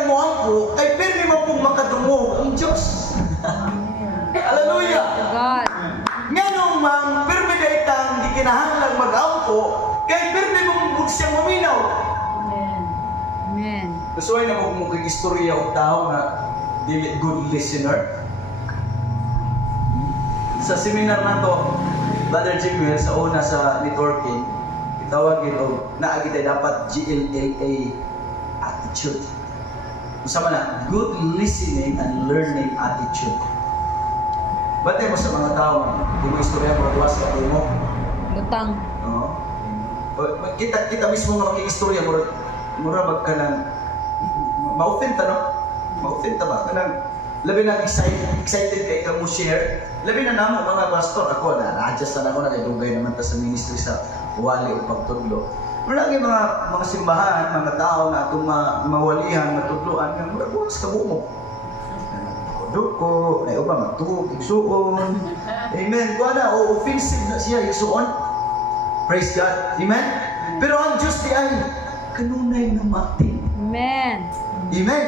kang moampo, kay pirmi man pong makadungog ang Diyos. Hallelujah! God. Nga mang pirmi day tang di kinahanglang mag-ampo, kay pirmi mong siyang maminaw. Amen. Amen. Gusto na mo kung istorya o tao na dili good listener. Sa seminar na to, Brother Jimmy, sa una sa networking, itawag ito, naagi tayo dapat GLAA attitude. Masama na, good listening and learning attitude. Batay mo sa mga tao, di mo istorya mo, tuwas ka, di mo. Lutang. Kita mismo nga makikistorya mo, murabag ka ng, ma-offend ta, no? Ma-offend ta ba? Kanang, labi na excited kay ka mo share. Labi na namo mga pastor, ako na-adjust na ako na kay dugay naman ta sa ministry sa wali o pagtudlo. Wala lagi mga simbahan, mga tao na itong mawalihan, matudloan, nga mura bukas ka mo. Duko, ay uba matug, igsuon. Amen. Kuha na, offensive na siya, igsuon. Praise God. Amen. Pero ang Diyos di ay kanunay na mati. Amen. Amen.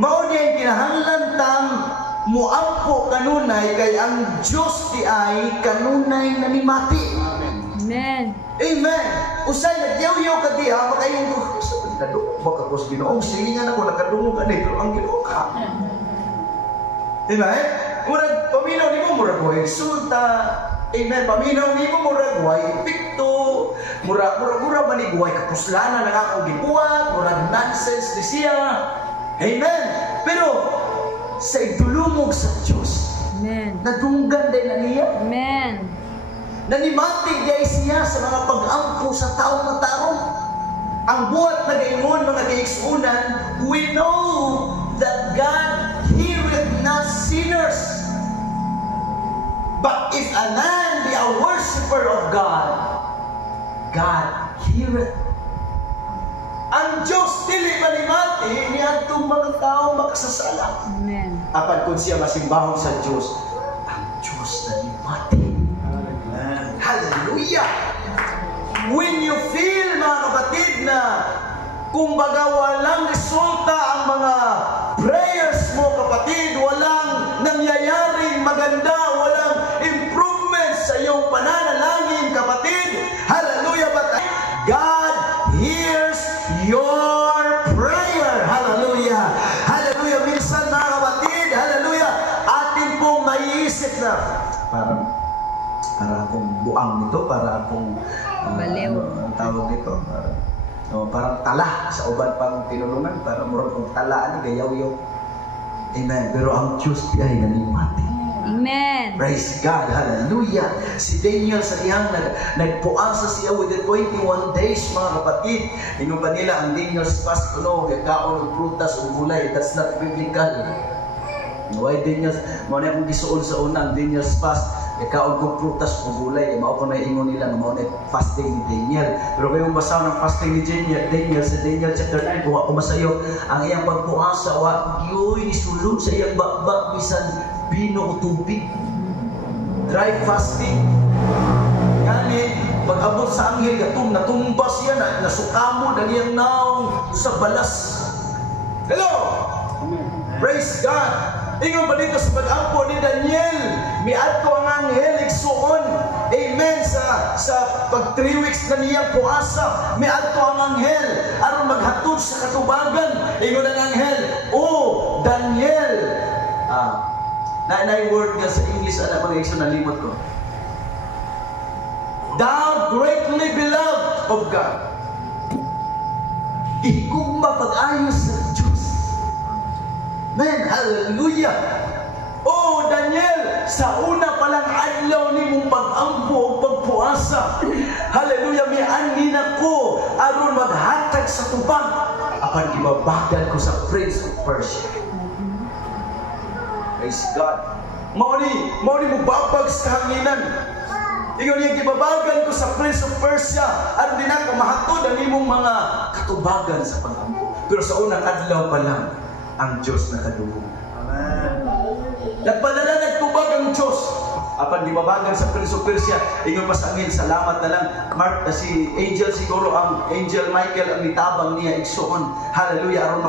Mao niya yung kinahanglan tang muampo kanunay kay ang Diyos di ay kanunay na nimati. Amen. Amen. Usay nagyaw-yaw ka diha, makayong kadungog baka ko sa Ginoo. Sige nga na ko nakadungog ka pero ang Ginoo ka. Amen. Murag paminaw nimo murag way sulta. Amen. Paminaw nimo murag way pikto. Murag manig way kapuslana na akong gibuhat, murag nonsense di siya. Amen. Pero sa idulumog sa Diyos, Amen. nadunggan din na niya. Amen. Nanimati day siya sa mga pag-ampo sa taong na tarong. Ang buhat na gayon mga kaigsunan, we know that God heareth not sinners. But if a man be a worshipper of God, God heareth. Ang Diyos dili manimati niya itong mga tao makasasala. Amen. Apan kung siya masimbahon sa Diyos, ang Diyos nanimati. Hallelujah! When you feel, mga kapatid, na kung baga walang resulta ang mga prayers mo, kapatid, walang nangyayaring maganda, walang improvement sa iyong pananalangin, kapatid, hallelujah, but God hears your prayer. Hallelujah! Hallelujah! Minsan, mga kapatid, hallelujah, atin pong maiisip na para akong buang nito, para akong baliw. ang tawag nito, parang tala sa uban pang tinulungan, para murag kong talaan, gayaw-yaw. Amen. Pero ang Diyos di ay nanimati. Amen. Praise God. Hallelujah. Si Daniel sa iyang nagpuasa siya within 21 days, mga kapatid. Inuban nila ang Daniel's fast, gagkaon ng prutas o gulay. That's not biblical. Why Daniel's? Muna akong gisuon sa una, ang Daniel's fast. Ikaw kung prutas o gulay, mao ko na ingon nila na mao na fasting ni Daniel. Pero kayong basaw ng fasting ni Daniel sa Daniel chapter 9, kuha ko masayo, ang iyang pagpuasa, yoy isulod sa iyang bakbak, bisan bino o tubig. Dry fasting. Ganit, pag-abot sa anghel, natumba siya, nasukamo, daliyang naong sa balas. Hello! Praise God! Ingon pa dito sa pag-ampo ni Daniel, miadto ang anghel igsuon. Amen. Sa pag 3 weeks na niyang puasa, miadto ang anghel aron maghatod sa katubagan. Ingon ang anghel, "Oh, Daniel." Na word nga sa English ana mga igsoon nalimot ko. "Thou greatly beloved of God." Ihigugma pag-ayos sa Diyos. Man, hallelujah! Oh, Daniel, sa una palang adlaw ni mong pag-ampo o pagpuasa, hallelujah, mianhin ako aron maghatag sa tubag, apan gibabagan ko sa Prince of Persia. Praise God. Mao ni mo babag sa hanginan. Ingon niya, gibabagan ko sa Prince of Persia aron din ako mahatod ang imong mga katubagan sa pag-ampo. Pero sa unang adlaw pa lang, ang Diyos nakadungog. Amen. Nagpadala, nagtubag ang Diyos. Apan gibabagan sa Prince of Persia, ingon pa sa angel, salamat na lang. Si angel siguro, ang angel Michael, ang nitabang niya igsuon. Hallelujah, aron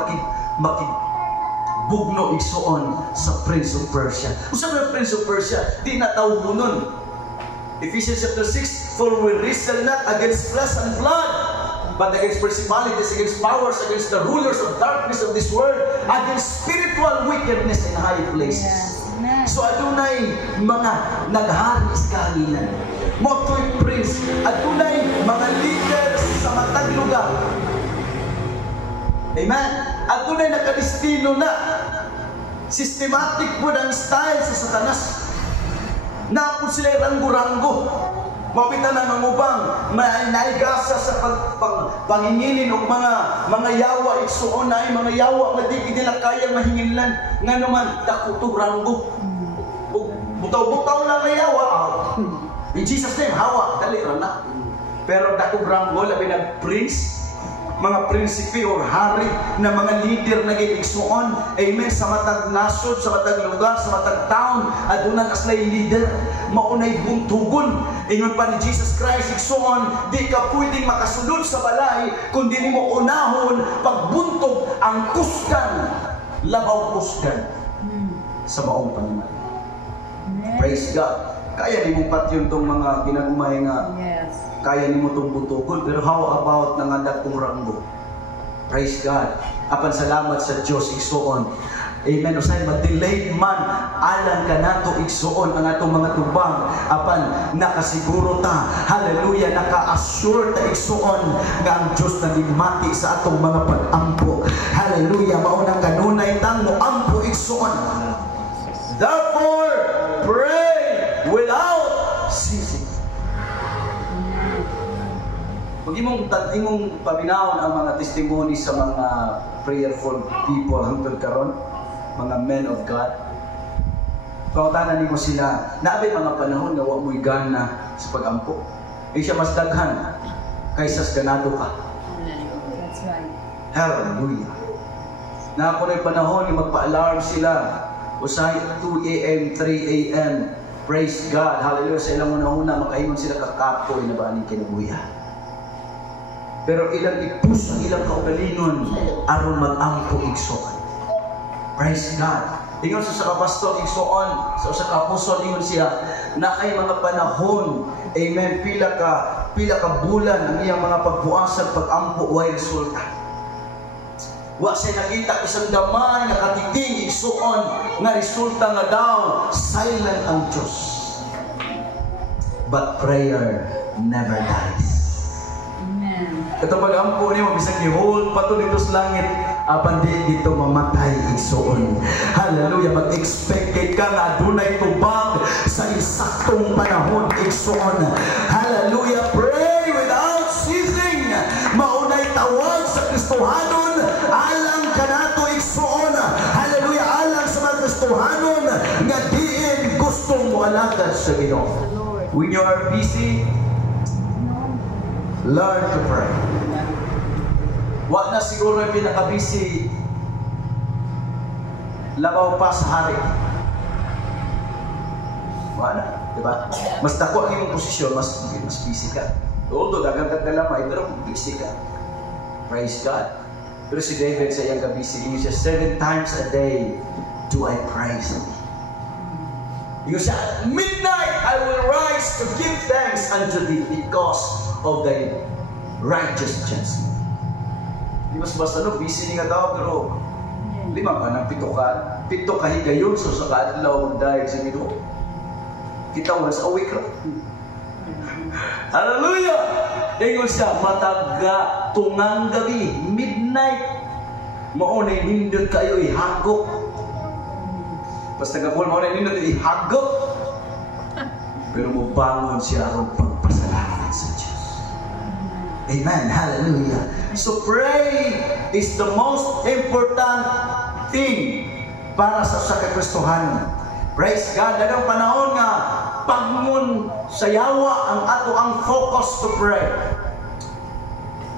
makibugno igsuon sa Prince of Persia. Usa man Prince of Persia, di na tawunon. Ephesians chapter 6, for we wrestle not against flesh and blood, but against principalities, against powers, against the rulers of darkness of this world, against spiritual wickedness in high places. Yes. So adunay mga naghari sa kahinan. Mo to'y prince, adunay mga leaders sa matag lugar. Amen. Adunay nakadestino na. Systematic po ang style sa Satanas. Napod sila ranggo-ranggo. Mapita na ng ubang, naigasa sa pangingilin o mga yawa, igsuon na ay mga yawa, madigi nila kayang mahinginlan. Nga naman, dakutog ranggo. Butaw-butaw lang na yawa. In Jesus' name, hawa, dali na. Pero dakutog ranggo, labi ng prince, mga prinsipe or hari na mga leader na igsuon, amen, sa matag nasod, sa matag lugar, sa matag town, adunan aslay leader, maunay buntugon. Ingon pa ni Jesus Christ, igsuon, di ka pwedeng makasulod sa balay kung di mo unahon pagbuntog ang kusgan, labaw kusgan sa maong Panginoon. Praise God. Kaya ni mong patyon tong mga ginagumay nga kaya ni mo itong butugon. Pero how about nangadak kong ranggo? Praise God. Apan salamat sa Diyos igsuon. Amen. Usay ma-delayed man alang ka nato igsuon ang atong mga tubang. Apan nakasiguro ta. Hallelujah. Naka-assure ta igsuon nga ang Diyos na dimati sa atong mga pag-ampo. Hallelujah. Maunang kanunay tang mo ampo igsuon. Therefore, pray without ceasing. Pag imong paminawon ang mga testimony sa mga prayerful people hangtod karon, mga men of God, pangutanan nimo sila, naabay mga panahon nga wa mo'y gana sa pag-ampo. Siya mas daghan kaysa sa ganado ka. That's right. Hallelujah. Na ako na'y panahon nga magpa-alarm sila. Usay 2 a.m., 3 a.m. Praise God. Hallelujah. Sa ilang una-una, makaingon sila kakapoy na ba aning kinabuya. Pero ilang ipus ang ilang kaugalingon aron mag-ampo igsoon. Praise God. Ingon sa kapastor igsoon, sa kapusol ingon siya na ay mga panahon, amen, pila ka bulan ang iyang mga pagbuasag pag-ampo way resulta. Wa siya nakita isang damay nga katiting igsuon nga resulta nga daw silent ang Diyos. But prayer never dies. Amen. Ito pag-ampo niyo, bisag i-hold pa to dito sa langit, apan di dito mamatay igsuon. Hallelujah. Mag-expect ka nga adunay tubag sa eksaktong panahon igsuon. Hallelujah. Pray without ceasing. Maunay tawag sa Kristohanon alang kanato igsuon. Hallelujah. Alang sa mga Kristohanon nga diin gustong mo alagad sa Ginoo. When you are busy, learn to pray. Wa na siguro yung pinaka-busy labaw pa sa hari. Wa na, diba? Mas dako ang iyong posisyon, mas busy ka. Although dagang kagdalamay, pero busy ka. Praise God. Pero si David sa iyang ka-busy, he says, 7 times a day do I praise Him. He goes, at midnight I will rise to give thanks unto Thee because of Thy righteous judgment. Di mas basta no, busy ni nga tao, pero 5 ka ng 7 ka higayon, so sa kaadlaw dahil sa Ginoo. Kita mo, sa awake ra. Hallelujah! Ingon siya, mataga tungang gabi, midnight, maunay nindot kayo ihagok. Basta gabol maunay nindot ihagok. Pero mabangon siya ang pagpasalamat sa Diyos. Amen. Hallelujah. So pray is the most important thing para sa kakristohanon. Praise God. Dagang panahon nga pagmun sa yawa ang ato ang focus to pray.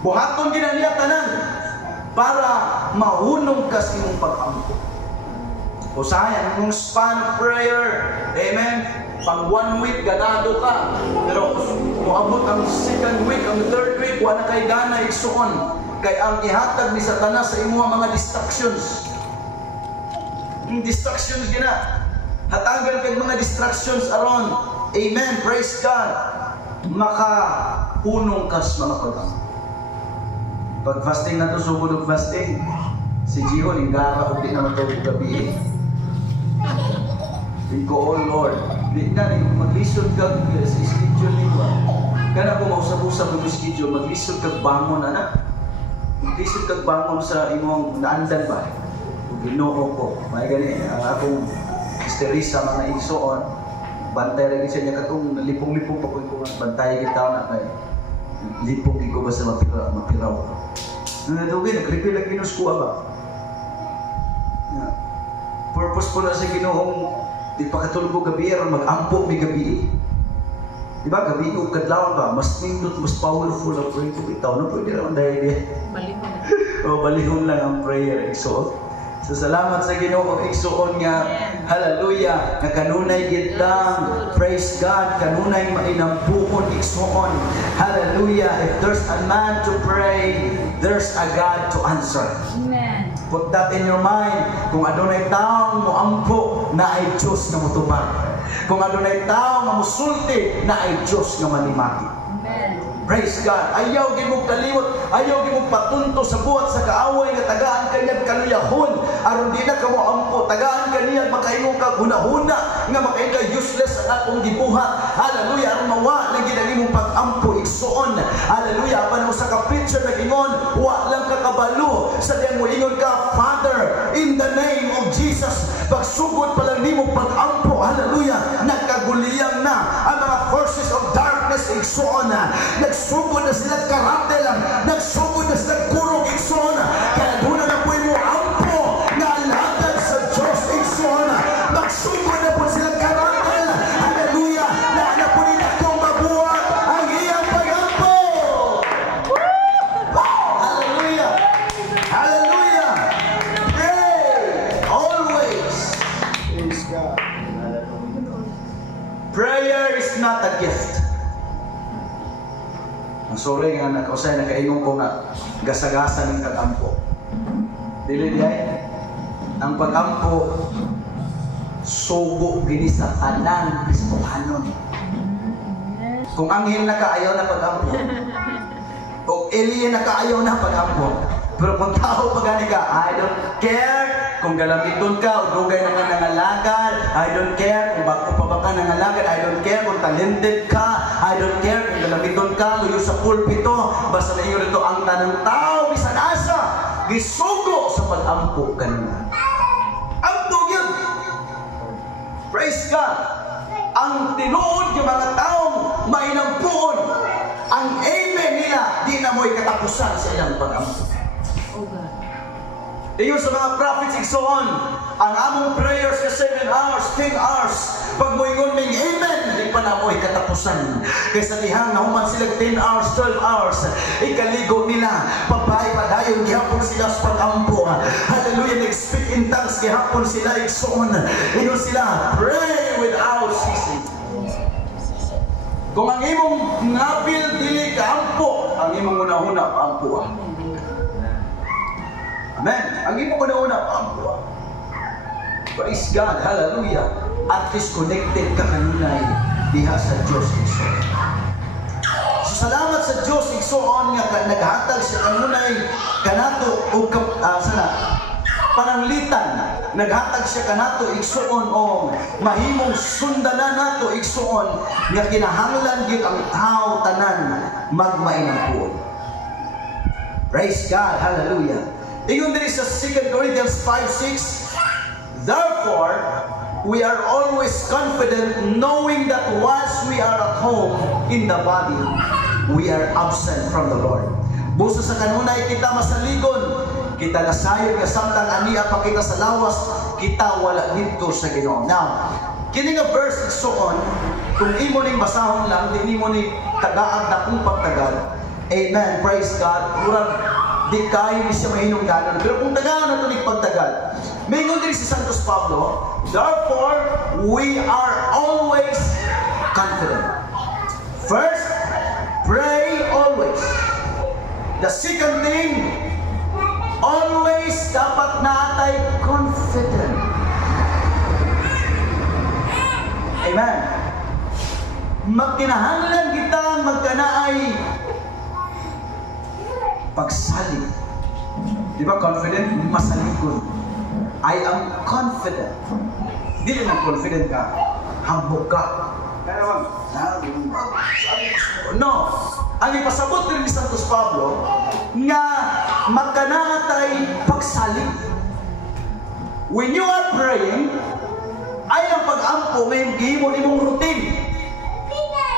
Buhaton ginaniya tanan para mahunong ka sa imong pag-ampo. Usahay ang span of prayer. Amen. Pang 1 week ganado ka. Pero muabot ang 2nd week, ang 3rd week, wala kay gana igsuon. Kay ang ihatag ni Satanas sa imo mga distractions. Distractions gina. Hatagan kay mga distractions aron. Amen. Praise God. Makapunong kas mga pagam. Pag fasting na to, sugod og fasting. Si Gio, linggara o di na matulog gabi. Ko, oh Lord, di na, maglisod ka sa schedule nito. Kana ko mausap-usap ng schedule, maglisod ka bangon, anak. Maglisod ka bangon sa imong naandan ba? Ginoo ko. May gani, ang akong Teresa mga igsoon, bantay rin siya niya katong lipong-lipong pa ko bantay kita na kay lipong ko ba sa mapiraw. Nandugin, nagripil ang ginusko ba? Purpose po na sa Ginoong di pa katulog ko gabi aron mag-ampo may gabi. Diba gabi o kadlawon ba? Mas nindot, mas powerful ang prayer ko bitaw. No, pwede naman dahil balihon. O balihon lang ang prayer. So salamat sa Ginoo igsuon nga hallelujah nga kanunay gitang praise God kanunay mainampuon igsuon hallelujah. If there's a man to pray, there's a God to answer. Amen. Put that in your mind. Kung adunay taong moampo na ay Diyos nga motubag. Kung adunay taong nga mosulti na ay Diyos nga manimaki. Amen. Praise God. Ayaw gid mo kalimot, ayaw gid mo patunto sa buhat sa kaaway nga tagaan kanyang kaluyahon aron di na kamo ampo tagaan kaniya makaingon ka hunahuna nga makaingon ka useless ang atong gibuhat. Hallelujah. Aron mawa na gid ang imong pag-ampo igsuon. Hallelujah. Paano sa ka-preacher nagingon, wa lang ka kabalo sa diyang mo ingon ka, Father, in the name of Jesus. Pagsugod pa lang nimo pag-ampo. Hallelujah. Nagkaguliyang na ang mga forces of darkness igsuon na. Nagsugod na sila karate lang. Nagsugod na sila kurong igsoon. Kaya doon na po mo ampo na alagad sa Diyos igsoon. Magsugod na po sila karate lang. Hallelujah. Na po nila kong mabuhat ang iyang pag-ampo. Hallelujah. Hallelujah. Pray always. Praise God. Prayer is not a gift. Sorry nga nakausay nakaingon ko nga gasagasa ng pag-ampo. Dili diay ang pag-ampo sugo gini sa tanan Kristohanon. Kung anghel na kaayaw na pag-ampo. O alien na kaayaw na pag-ampo. Pero kung tao pagani ka, I don't care kung galamiton ka o dugay na ka nangalagad, I don't care kung bako pa ba ka nangalagad, I don't care kung talented ka, I don't care kung galamiton ka, luyo sa pulpito, basta na iyo rito ang tanang tao, bisan asa, gisugo sa pag-ampo kanina. Ampo yun! Praise God! Ang tinuod yung mga taong mainampuon, ang amen nila, di na mo'y katapusan sa ilang pag-ampo. Oh God. Iyon sa mga prophets igsoon, ang among prayers ka 7 hours, 10 hours, pag moingon ming amen, di pa na mo'y katapusan. Kaysa lihang nahuman sila 10 hours, 12 hours, ikaligo nila, pabay padayon, gihapon sila sa pag-ampo. Hallelujah, nag-speak in tongues, gihapon sila igsoon. Iyon sila, pray without ceasing. Kung ang imong nabil dili kaampo, ang imong una-una paampo. Amen. Ang imong una-una paampo. Praise God. Hallelujah. At least connected ka kanunay diha sa Diyos igsoon. So salamat sa Diyos igsoon nga naghatag siya kanunay kanato o pananglitan. Naghatag siya kanato igsuon o mahimong sundanan nato igsuon nga kinahanglan gyud ang tao tanan magmainampuon. Praise God. Hallelujah. Ingon diri sa 2 Corinthians 5:6, therefore we are always confident knowing that whilst we are at home in the body, we are absent from the Lord. Buso sa kanunay kita masaligon, kita nasayod nga samtang aniya pa kita sa lawas, kita wala dito sa Ginoo. Now, kini nga verse igsuon, kung imo ning basahon lang, di nimo ni tagaag na kung pagtagad. Amen. Praise God. Murag di kayo ni siya mahinungdanan. Pero kung tagaan na ito ni pagtagal, mayroon din si Santos Pablo, therefore, we are always confident. First, pray always. The second thing, always dapat natay confident. Amen. Magkinahanglan kita magkanaay pagsalig. Di ba confident? Masalikon. I am confident. Di naman confident ka. Hambog ka. No. Ang ipasabot din ni Santos Pablo nga magkanatay pagsalig. When you are praying, ay ang pag-ampo ngayong gihimo imong routine.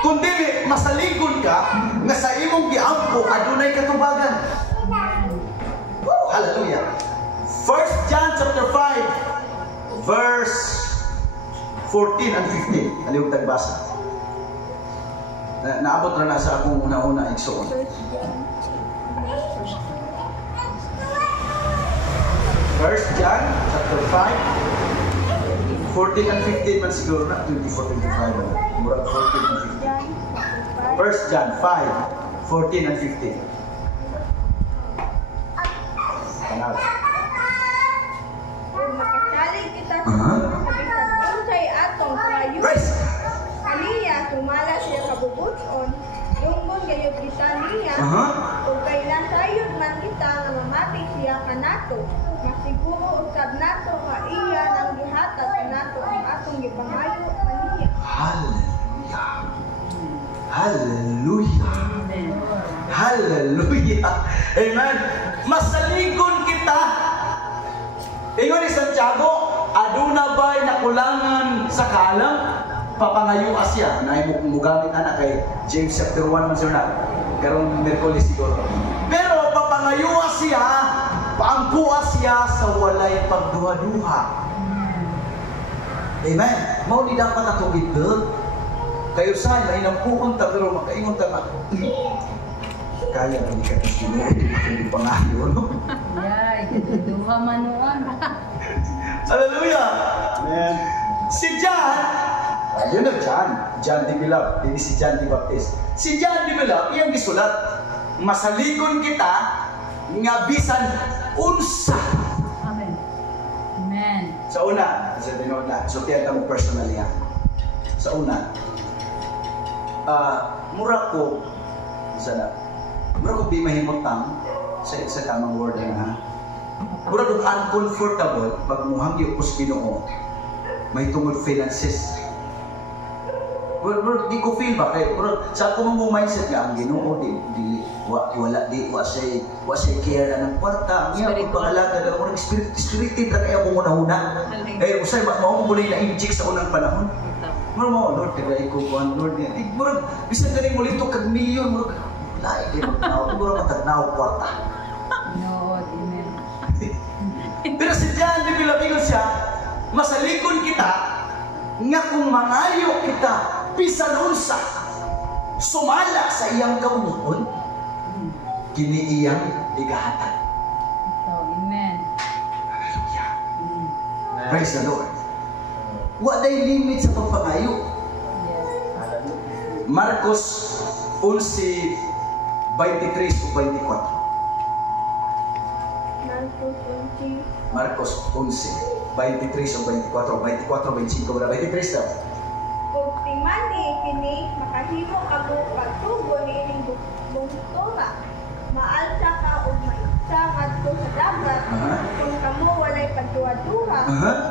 Kundi masaligon ka nga sa imong giampo adunay katubagan. Hallelujah. 1 John chapter 5 verse 14 and 15. Aliw tagbasa. Naabot na sa akong una-una igsoon. 1 John chapter 5 14 and 15 man siguro na 24, 25 murag 14 and 15. 1 John 5 14 and 15. Kanal. Makasalig kita sa unsay atong kayo. Kaniya tumala siya kabubuton, dunggon gayud kita niya. Ug kay nasayod man kita nga mamati siya kanato. Masiguro usab nato nga iya nang gihatag kanato ang atong gipangayo kaniya. Hallelujah. Hallelujah. Hallelujah. Amen. Masaligon kita. Ingon ni Santiago, aduna ba'y nakulangan sa kalang? Papangayo siya. Na mugamit anak kay James chapter 1 man siya na. Karong Merkulis siguro. Pero papangayo siya, paangkuha siya sa walay pagduha-duha. Amen. Mao ni dapat atong i-build. Kayo sa inampuon ta pero makaingon ta nga. Kaya ba ni Katisuno? Hindi pangayo, no? Yay, duha manuan. Hallelujah! Amen. Si John, yun na John the Beloved, hindi si John the Baptist. Si John the Beloved, iyang gisulat, masaligon kita, nga bisan unsa. Amen. Amen. Sa una, sa tinod na, so tiyan mo personally ha. Sa una, mura ko, mura ko di mahimutang sa tamang word na ha. Mura ko uncomfortable pag muhang yung Ginoo may tungod finances. Bro, di ko feel ba kay bro, sa ako mo mindset nga ang Ginoo di wa siya care na ng kwarta niya pagpangalaga daw mo spiritual ra kaya ko una usay mao mo na inject sa unang panahon. Mo Lord kay ko kuan Lord ni bro bisan ganing mo lito kag milyon bro lain di mo bro matagnaw kwarta. No, amen. Pero si John di bilabigon siya masalikon kita nga kung mangayo kita bisan unsa sumala sa iyang kaunuon kini iyang igahatag. So, amen. Hallelujah. Praise the Lord. Wa day limit sa pagpangayo. Yes. Marcos 11:23 o 24. Marcos 11:23 o 24, 24, 25 wala 23 daw. Kung timani kini makahimo ako pagtubo nining bungtunga. Maalsa ka o maisa ngadto sa dagat. Kung kamo walay pagduwa-duha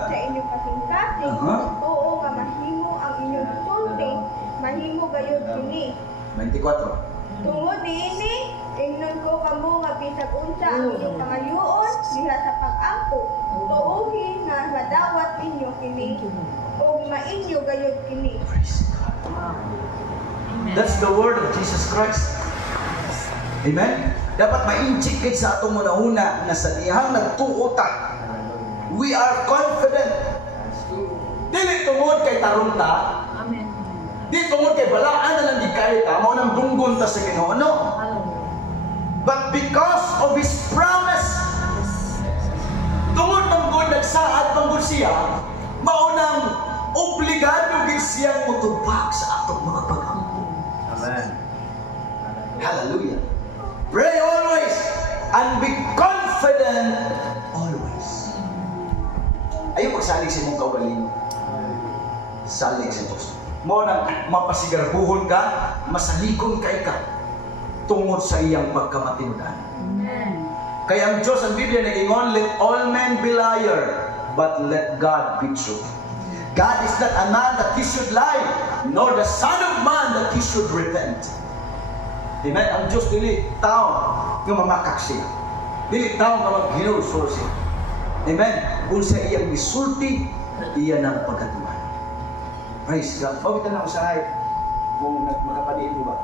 sa inyong kasing-kasing, tuo nga mahimo ang inyong sulti, mahimo gayud kini. 24. Tungod niini, ingnon ko kamo nga bisag unsa ang inyong pangayoon diha sa pag-angko. Tuuhi nga madawat ninyo kini o mainyo gayud kini. Praise God. Amen. That's the word of Jesus Christ. Amen? Dapat ma-inject sa atong una na sa dihang nagtuota. We are confident. Dili tungod kay tarunta. Amen. Di tungod kay balaan na lang di kaya ta. Mao nang dunggon ta sa Ginoo. No. But because of His promise, tungod manggod nagsaad manggod siya, mao nang obligado gid siyang motubag sa atong mga pag-ampo. Amen. Hallelujah. Pray always. and be confident always. Ayaw magsalig sa imong kaugalingon. Salig sa Diyos. Mo nang mapasigarbuhon ka, masalikon ka tungod sa iyang pagkamatinudan. Amen. Kaya ang Diyos, ang Biblia nag-ingon, let all men be liar, but let God be true. God is not a man that he should lie, nor the Son of Man that he should repent. Amen? Ang Diyos, dili tao nga mamakak siya. Dili tao nga mag-hinusor siya. Amen? Kung sa iyang misulti, iyan ang pagkatuwa. Praise God. Pagkita na ako sa ay, kung magkapadiin mo ba?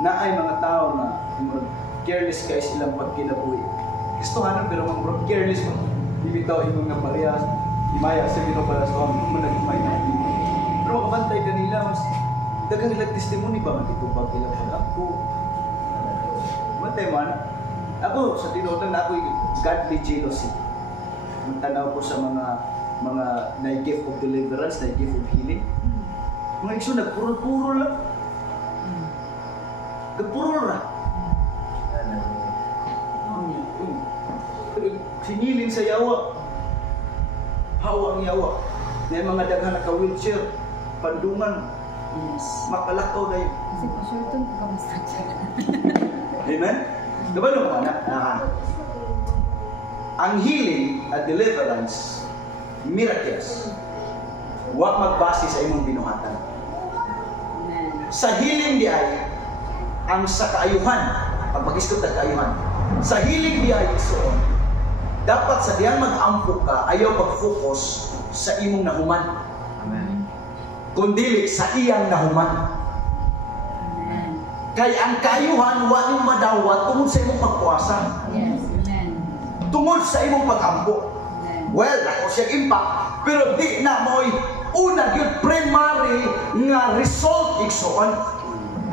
Na ay mga tao na careless kayo silang pagkinabuhi. Gusto nga nang pero mga careless mo. Ibitaw imong nga parehas. Imaya sa pala sa mga managmay na. Pero makabantay ka nila, mas dagang ilang testimony ba man ito pag ilang ako. Bantay man. Ako, sa tinutang na ako godly jealousy. Ang tanaw ko sa mga na-gift of deliverance, na-gift of healing. Mga ikso, nagpurol-purol lang. Nagpurol lang. Sinilin sa yawa. Hawa ang yawa. Na mga daghan naka-wheelchair, pandungan, makalakaw na yun. Kasi po, sure ito, kamusta siya. Amen? Diba naman na? Ang healing at deliverance, miracles, huwag magbase sa imong binuhatan. Amen. Sa healing di ay, ang sa kaayuhan, pag mag-istot na kaayuhan, sa healing di ay isoon, dapat sa diyang mag-ampo ka, ayaw mag-focus sa imong nahuman. Amen. Kundi sa iyang nahuman. Amen. Kaya ang kaayuhan, huwag yung madawat tungod sa imong pagpuasa. Yes. Amen. Tungod sa imong pag-ampo. Amen. Well, ako siya impact, pero di na mo'y una yung primary nga result igsoon.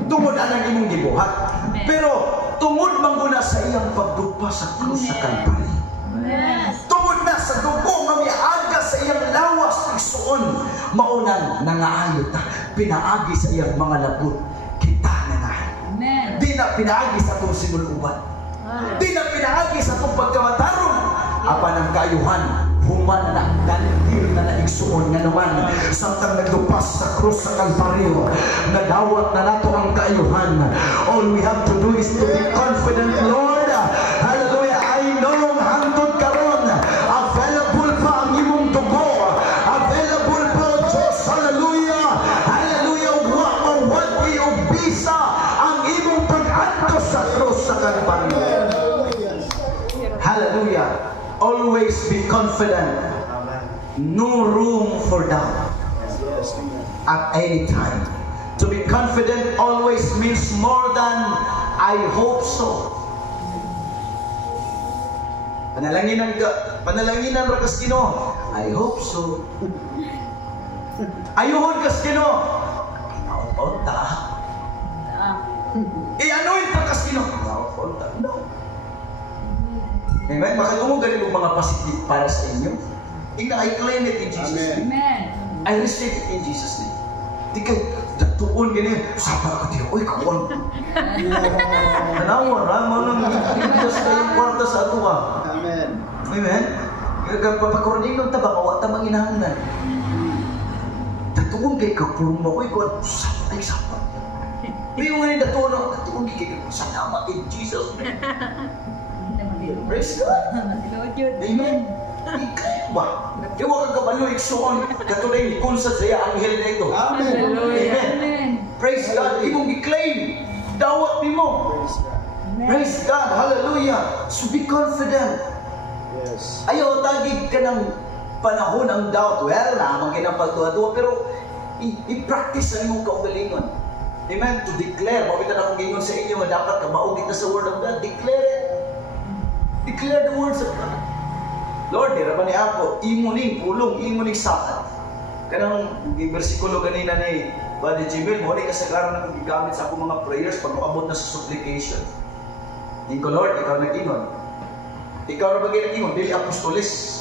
Tungod anang imong gibuhat. Amen. Pero tungod man guna sa iyang pagdupa sa krus sa Kalpari. Amen. Tungod na sa dugo nga miaga sa iyang lawas igsoon, maunang nangaayo ta, pinaagi sa iyang mga labot, kita na. Amen. Di na pinaagi sa itong sinuluban. Di na pinaagi sa itong pagkamatarong. Apan ang kaayuhan, human na, gantil na naigsuon nga naman, samtang nagdupas sa krus sa Kalbaryo, nadawat na nato ang kaayuhan. All we have to do is to be confident, Lord. Hallelujah. I know hangtod karon, available pa ang imong dugo. Available pa ang Diyos. Hallelujah. Hallelujah. Wa mawagi o bisa ang imong pag-antos sa krus sa Kalbaryo. Hallelujah. Always be confident. No room for doubt. At any time. To be confident always means more than I hope so. Panalanginan ra kas Ginoo. I hope so. Ayuhon kas Ginoo. Naoponta. I-anoint ra kas Ginoo. Naoponta. No. Amen? Baka mo ganito mga positive para sa inyo. Tingnan, I claim it in Jesus' name. Amen. I receive it in Jesus' name. Di ka, datuon ganyan, sapa ka diyo, uy, kawan. Tanawan, mo nang iligtas na yung kwarta sa atuwa. Amen. Amen? Papakorning ng tabak, awa tamang inahangan. Datuon kay kapulong mo, uy, kawan, sapa, ay sapa. Uy, yung nga datuon kay kapulong, salamat in Jesus' name. Praise God. Amen. Ikaw ba? Iwa ka kabalo iksuon. Katulay kung sa saya anghel na ito. Amen. Amen. Praise God. Imong i-claim. Dawat nimo. Praise God. Hallelujah. So be confident. Yes. Ayaw tagig ka ng panahon ang doubt. Well, naman kinang pagtuwa-tuwa. Pero i-practice ang imong kaugalingon. Amen. To declare. Mabitan akong gingon sa inyo. Dapat ka maugit na sa word of God. Declare it. Declare the words of God. Lord, dira ba ni ako, imuning pulong, imuning sakat. Kanang bersikulo ganina ni Brother Jimel, mo ni kasagaran na gigamit sa akong mga prayers pag maabot na sa supplication. Ingo Lord, ikaw nag-ingon. Ikaw na bagay nag-ingon, dili apostolis.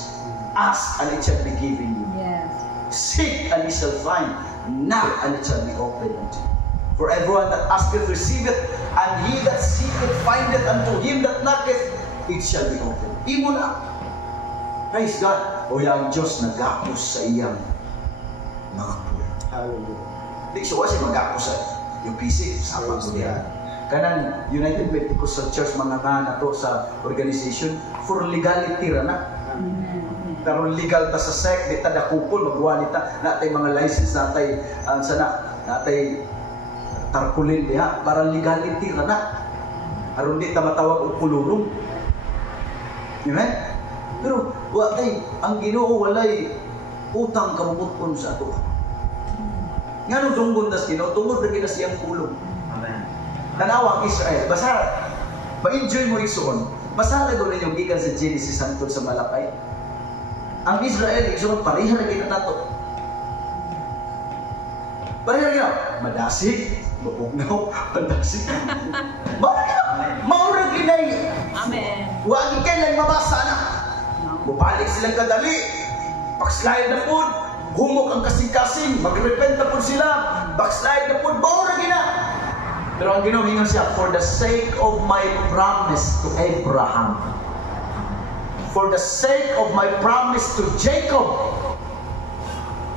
Ask and it shall be given you. Yes. Seek and you shall find. Knock and it shall be opened unto you. For everyone that asketh, receive it. And he that seeketh findeth, unto him that knocketh it shall be opened. Imo na. Praise God. O yung Diyos nagapos sa iyang mga puyo. Hallelujah. Di so kasi magapos sa UPC, sa pagkulihan. Kanang United Pentecostal Church mga nga na to sa organization for legality ra na. Pero legal ta sa sect, di ta dakupol, magwali ta, natay mga license, natay, natay tarpulin diha, para legality ra na. Aron di ta matawag og pulurong. Amen? Pero, ang Ginoo walay utang kamubuton sa ato. Nga nung dunggon das Ginoo, tungod na gina siyang pulong. Amen. Tanawang Israel, basa, ma-enjoy mo igsoon. Basa na doon yung gikan sa Genesis hangtod sa Malakay. Ang Israel, igsoon, pareha na gina nato. Pareha na gina, madasig, mabugnaw, madasig. Maurag ginay. Amen. Huwag kailan mabasa na. Bubalik silang kadali. Backslide na po. Humok ang kasing-kasing. Mag-repent na po sila. Backslide na po. Maurag ina. Pero ang ginawa siya, for the sake of my promise to Abraham, for the sake of my promise to Jacob.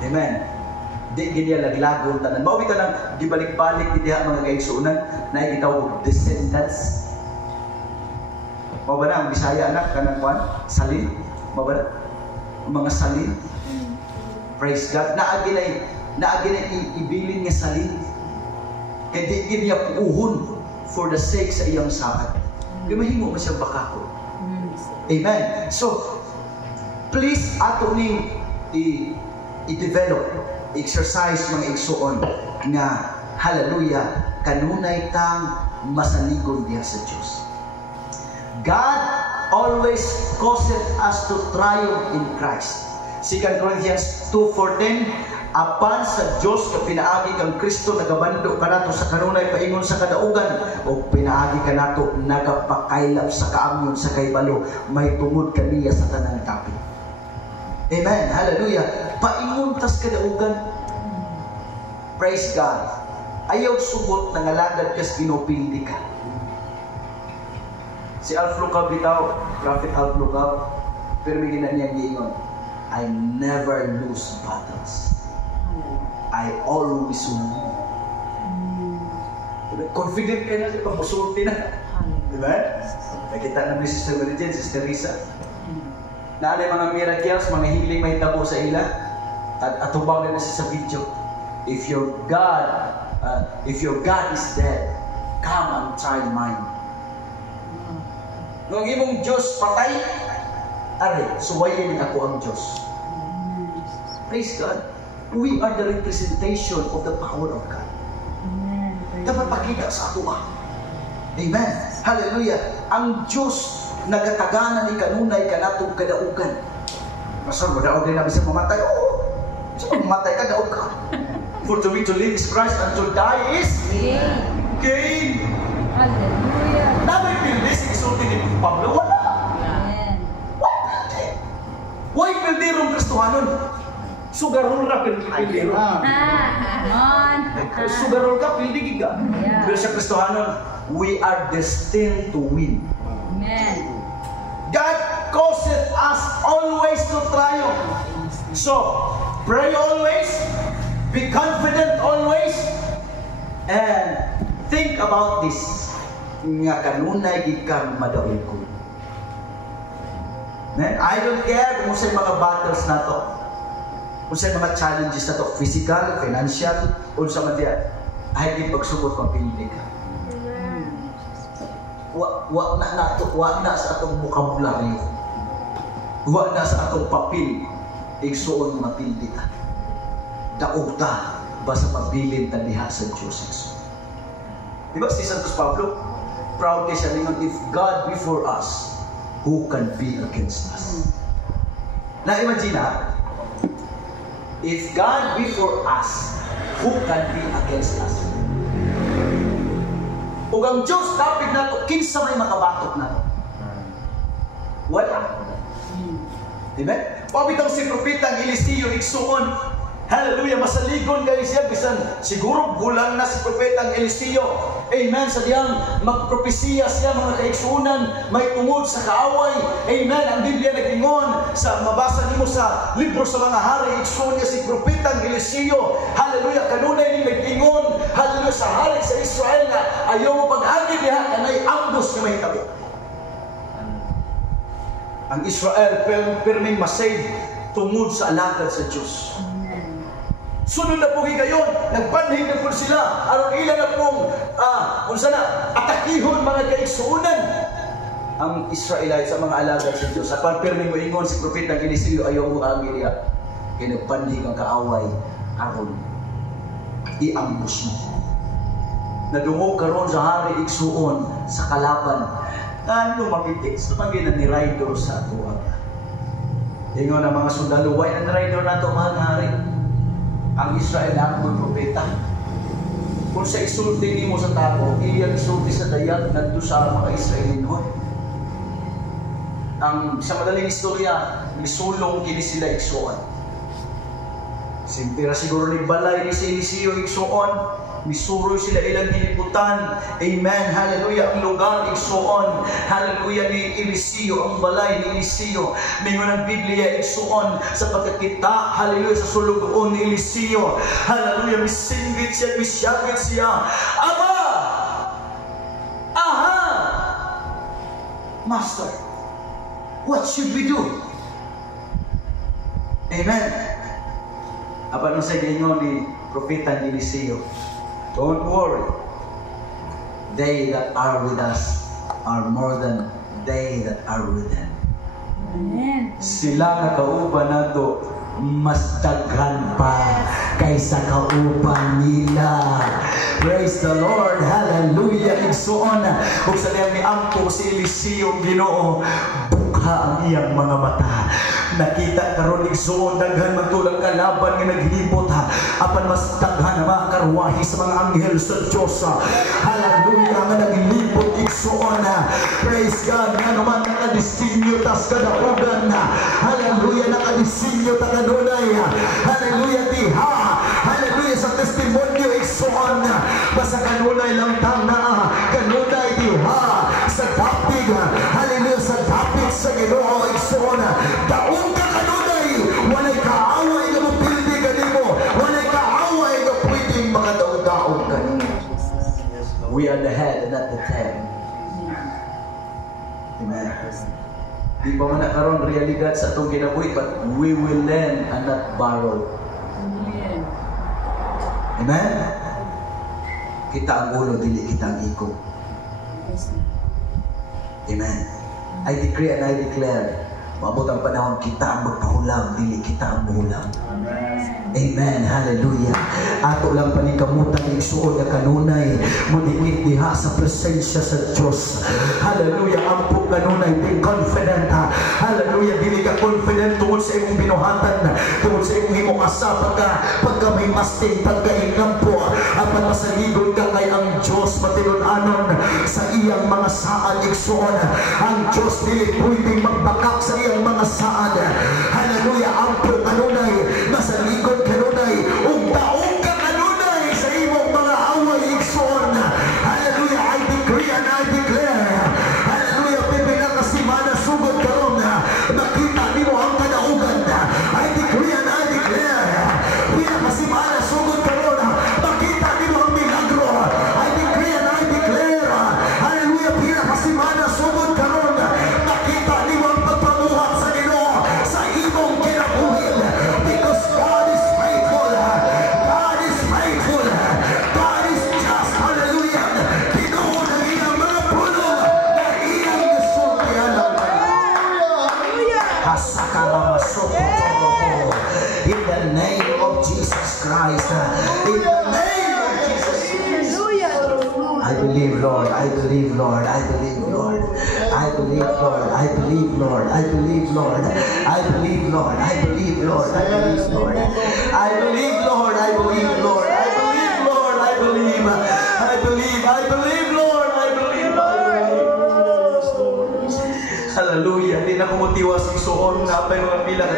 Amen. Di giniya laglagon tanan. Mao bitaw nang gibalik-balik diha mga kaigsuonan na gitawag descendants. Mao ba na ang Bisaya anak kanang kwan? Salin. Mao ba na? Mga salin. Praise God. Naagi na ibilin nga salin. Kaya di giniya puuhon for the sake sa iyang saad. Di mahimo mo siyang bakako. Amen. So, please ato ning i-develop, exercise mga igsuon nga hallelujah kanunay tang masaligon diha sa Dios. God always causeth us to triumph in Christ. 2 Corinthians 2:14, apan sa Dios nga pinaagi kang Kristo nagabando kanato sa kanunay paingon sa kadaugan o pinaagi kanato nagapakaylap sa kaamyon sa kaybalo may tungod kaniya sa tanang tapit. Amen. Hallelujah. Paingon tas kadaugan. Praise God. Ayaw sugot na ngalagad kas ginopildi ka. Si Alf Lucaw bitaw, Prophet Alf Lucaw, pero may ginaniyang giingon, I never lose battles. I always win. Confident ka na siya, pamusulti na. Diba? Nakita namin si Sister Mary Jane, Sister Risa. Na mga miracles, mga healing may tabo sa ila. At atubang na siya sa video. If your God is dead, come and try mine. Nung imong Diyos patay, are, suwayin ako ang Diyos. Praise God. We are the representation of the power of God. Dapat pakita sa ato. Amen. Hallelujah. Ang Diyos nagataganan ni kanunay kanatong kadaugan. Pastor, madaog din namin sa mamatay. Oo. Sa mamatay ka, daog ka. For to me to live is Christ and to die is gain. Hallelujah. Namin pildi, isulti ni Pablo, wala. Amen. Why pildi rong Kristohanon? Sugarol ra pildi rong. Amen. Sugarol ka, pildi giga. Yeah. Pero sa Kristohanon, we are destined to win. Amen. God causes us always to triumph. So, pray always, be confident always, and think about this. Nga kanunay gikan madawin ko. I don't care kung sa'y mga battles na to. Kung sa'y mga challenges na to. Physical, financial, o sa madya. Ay di pagsubot mapili ka. Wa na sa atong vocabulary. Wa na sa atong papel. Igsuon mapili ka. Daog ta basta mabilin ta diha sa Diyos. Diba si Santos Pablo? Proud kay siya ningon, if God be for us, who can be against us? Na-imagine na, if God be for us, who can be against us? Ug ang Diyos dapat nato, kinsa may makabatok nato? Wala. Diba? Pabitang si Propetang Eliseo igsuon, Hallelujah, masaligon kayo siya, bisan siguro bulang na si Propetang Eliseo. Amen, sa diyang magpropesiya siya mga kaigsunan, may tungod sa kaaway. Amen, ang Biblia nag-ingon, sa mabasa nimo sa libro sa mga hari, igsoon niya si Propetang Eliseo. Hallelujah, kanunay ni nag-ingon, hallelujah, sa hari sa Israel na ayaw mo pag-agi niya, kanay ambos na may tabi. Ang Israel, perming masave tungod sa alagad sa Diyos. Sunod na po gayon, nagpanhig na po sila, aron ilan na pong, unsa na, atakihon mga kaigsuunan ang Israelite sa mga alagad sa Diyos. Sa pagpirming mo ingon si Propeta Eliseo, ayaw mo agilya, kinagpanhig ang kaaway, aron iambus mo. Nadungog karon sa hari igsuon sa kalaban, ano magitik sa pagina ni Rider sa atuang. Ingon ang mga sundalo, why ang Rider na ito, mahal hari? Ang Israel ang mga propeta. Kung sa isulti mo sa tao, iyang isulti sa dayag nandito sa mga Israelinoy. Ang sa madaling istorya, misulong kini sila igsuon. Simpira siguro ni balay ni si Eliseo igsuon. Misuroy sila ilang diliputan. Amen. Hallelujah. Ang lugar igsuon. Hallelujah ni Eliseo. Ang balay ni Eliseo. Mingon ang Biblia igsuon sapagkat kita. Hallelujah. Sa sulugoon ni Eliseo. Hallelujah. Misinggit siya. Misyagit siya. Ama! Aha! Master, what should we do? Amen. Apa nung sa ganyan ni Propeta ni Eliseo? Don't worry. They that are with us are more than they that are with them. Amen. Sila nga kauban nato mas daghan pa kaysa kauban nila. Praise the Lord. Hallelujah. Igsuon ug sa niyang miampo si Eliseo Ginoo, bukha ang iyang mga mata. Nakita karon igsuon daghan magtulang kalaban nga naghilibot apan mas daghan na mga karwahi sa mga anghel sa Diyos. Hallelujah nga naghilibot igsuon. Praise God. Nga naman nakadisinyo tas kadaugan. Hallelujah nakadisinyo ta kanunay. Hallelujah diha. Hallelujah sa testimonyo igsuon. Basta kanunay lang tanga. Kanunay diha sa dapig. Hallelujah sa dapig sa Ginoo igsuon. Daong ka kanunay, walay kaaway na mapildi kanimo, walay kaaway na pwedeng makadaog-daog kanimo. We are the head and not the tail. Amen. Di pa man nakaroon realidad sa itong kinabuhi, but we will lend and not borrow. Amen. Amen? Kita ang ulo, dili kita ang iko. Amen. I decree and I declare, maabot ang panahon kita ang magpahulam, dili kita ang mahulam. Amen. Hallelujah. Ato lang panikamutan ng isuon na kanunay, munikit diha sa presensya sa Diyos. Hallelujah. Ampo kanunay, be confident. Hallelujah. Dili ka confident tungkol sa imong binuhatan, tungkol sa imong himong-asa, pagka may masting, pagka-ingam po, apan masaligon ka kay ang Diyos matinunanon sa iyang mga saad igsuon. Ang Diyos dili pwedeng magbakak sa iyang mga saad. Hallelujah. Ampo kanunay, masaligon kanunay, daong ka kanunay sa imong mga away igsoon. Hallelujah. I decree and I declare. Hallelujah. Pipila ka simana sugod karon, nakita nimo ang kadaugan. I decree and I declare. Pila ka simana sugod karon, makita nimo ang milagro. I decree and I declare. Hallelujah. Pila ka simana sugod karon, makita nimo ang pagpamuhat sa Ginoo sa imong kinabuhi. Because God is faithful. God is faithful. God is just. Hallelujah. Ginoo na iyang mga pulong na iyang gisultihan ng in the name of Jesus Christ. In the name of Jesus Christ. I believe, Lord. I believe, Lord. I believe, Lord. I believe, Lord. I believe, Lord. I believe, Lord. I believe, Lord. I believe, Lord. I believe, Lord. I believe, Lord. I believe, Lord. I believe, Lord. I believe. I believe. I believe, Lord. I believe, Lord. Hallelujah. Hindi na kumutiwas isuon na pa yung mga pila na